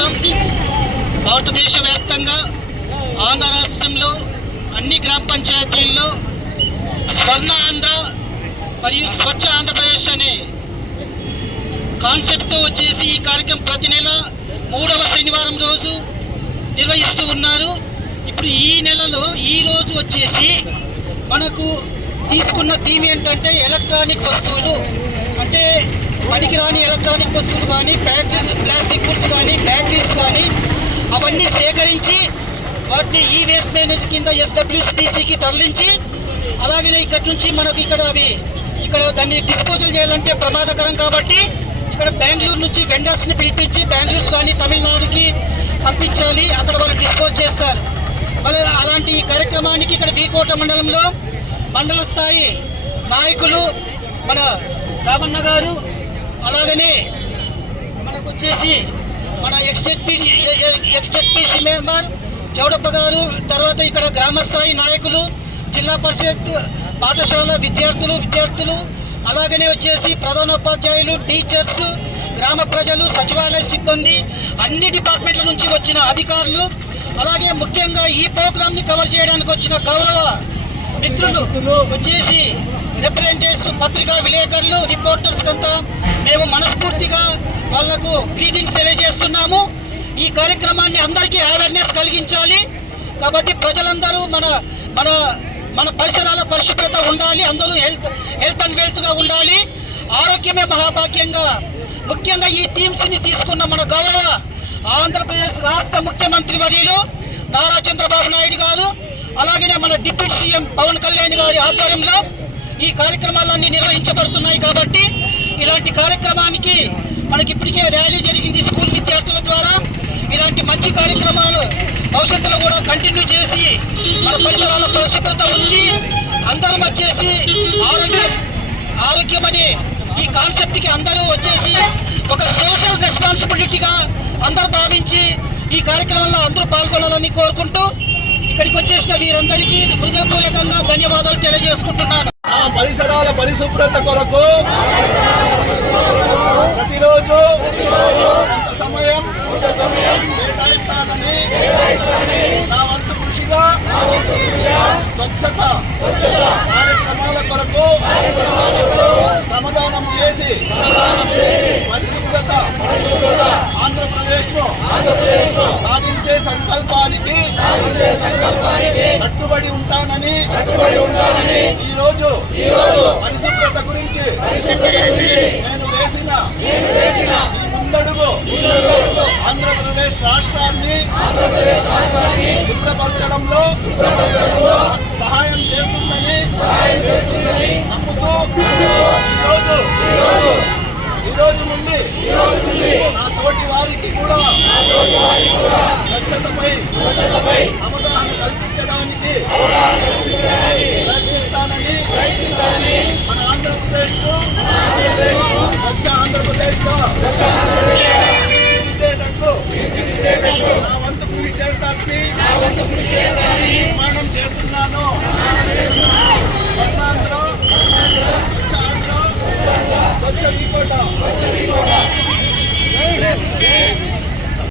ప్రభుత్వం భారతదేశ వ్యాప్తంగా ఆంధ్ర రాష్ట్రంలో అన్ని గ్రామ పంచాయతీల్లో స్వర్ణ ఆంధ్ర మరియు స్వచ్ఛ ఆంధ్రప్రదేశ్ అనే కాన్సెప్ట్తో వచ్చేసి ఈ కార్యక్రమం ప్రతి నెల మూడవ శనివారం రోజు నిర్వహిస్తూ ఉన్నారు. ఇప్పుడు ఈ నెలలో ఈ రోజు వచ్చేసి మనకు తీసుకున్న థీమ్ ఏంటంటే ఎలక్ట్రానిక్ వస్తువులు. అంటే పనికిరాని ఎలక్ట్రానిక్ వస్తువులు కానీ ప్యాకెట్ కానీ బ్యాటరీస్ కానీ అవన్నీ సేకరించి వాటిని ఈ వేస్ట్ మేనేజ్ కింద ఎస్డబ్ల్యూసిపిసికి తరలించి అలాగే ఇక్కడి నుంచి మనకు ఇక్కడ అవి ఇక్కడ దాన్ని డిస్పోజల్ చేయాలంటే ప్రమాదకరం కాబట్టి ఇక్కడ బెంగళూరు నుంచి వెండర్స్ని పిలిపించి బెంగళూరు కానీ తమిళనాడుకి పంపించాలి. అక్కడ వాళ్ళు డిస్పోజ్ చేస్తారు. మళ్ళీ అలాంటి ఈ కార్యక్రమానికి ఇక్కడ వీకోట మండలంలో మండల స్థాయి నాయకులు మన రామన్న గారు అలాగనే మనకు వచ్చేసి మన ఎక్స్జెడ్పీ ఎక్స్జెడ్పీసీ మెంబర్ చౌడప్ప గారు తర్వాత ఇక్కడ గ్రామస్థాయి నాయకులు జిల్లా పరిషత్ పాఠశాల విద్యార్థులు విద్యార్థులు అలాగనే వచ్చేసి ప్రధానోపాధ్యాయులు టీచర్స్ గ్రామ ప్రజలు సచివాలయ సిబ్బంది అన్ని డిపార్ట్మెంట్ల నుంచి వచ్చిన అధికారులు అలాగే ముఖ్యంగా ఈ ప్రోగ్రామ్ని కవర్ చేయడానికి వచ్చిన గౌరవ మిత్రులు వచ్చేసి రిప్రజెంటేటివ్స్ పత్రికా విలేకరులు రిపోర్టర్స్ అంతా మేము మనస్ఫూర్తిగా వాళ్ళకు గ్రీటింగ్స్ తెలియజేస్తున్నాము. ఈ కార్యక్రమాన్ని అందరికీ అవేర్నెస్ కలిగించాలి. కాబట్టి ప్రజలందరూ మన మన మన పరిసరాల పరిశుభ్రత ఉండాలి. అందరూ హెల్త్ హెల్త్ అండ్ వెల్త్గా ఉండాలి. ఆరోగ్యమే మహాభాగ్యంగా ముఖ్యంగా ఈ థీమ్స్ని తీసుకున్న మన గౌరవ ఆంధ్రప్రదేశ్ రాష్ట్ర ముఖ్యమంత్రి వర్యులు నారా చంద్రబాబు నాయుడు గారు అలాగనే మన డిప్యూటీ సీఎం పవన్ కళ్యాణ్ గారి ఆధ్వర్యంలో ఈ కార్యక్రమాలన్నీ నిర్వహించబడుతున్నాయి కాబట్టి ఇలాంటి కార్యక్రమానికి మనకి ఇప్పటికే ర్యాలీ జరిగింది స్కూల్ విద్యార్థుల ద్వారా. ఇలాంటి మంచి కార్యక్రమాలు భవిష్యత్తులో కూడా కంటిన్యూ చేసి మన పరిసరాల పరిశుభ్రత ఉంచి అందరం వచ్చేసి ఆరోగ్యం ఆరోగ్యం అనే ఈ కాన్సెప్ట్కి అందరూ వచ్చేసి ఒక సోషల్ రెస్పాన్సిబిలిటీగా అందరూ భావించి ఈ కార్యక్రమంలో అందరూ పాల్గొనాలని కోరుకుంటూ ఇక్కడికి వచ్చేసిన వీరందరికీ హృదయపూర్వకంగా ధన్యవాదాలు తెలియజేసుకుంటున్నాను. పరిశుభ్రత కొరకు ప్రతిరోజు కొంత సమయం కేటాయిస్తానని నా వంతు కృషిగా స్వచ్ఛత కార్యక్రమాల కొరకు శ్రమదానం చేసి పరిశుభ్రత ఆంధ్రప్రదేశ్ను సాధించే సంకల్పానికి కట్టుబడి ఉంటానని ఈ రోజు పరిశుభ్రత గురించి నేను వేసిన ತಪ್ಪಿ.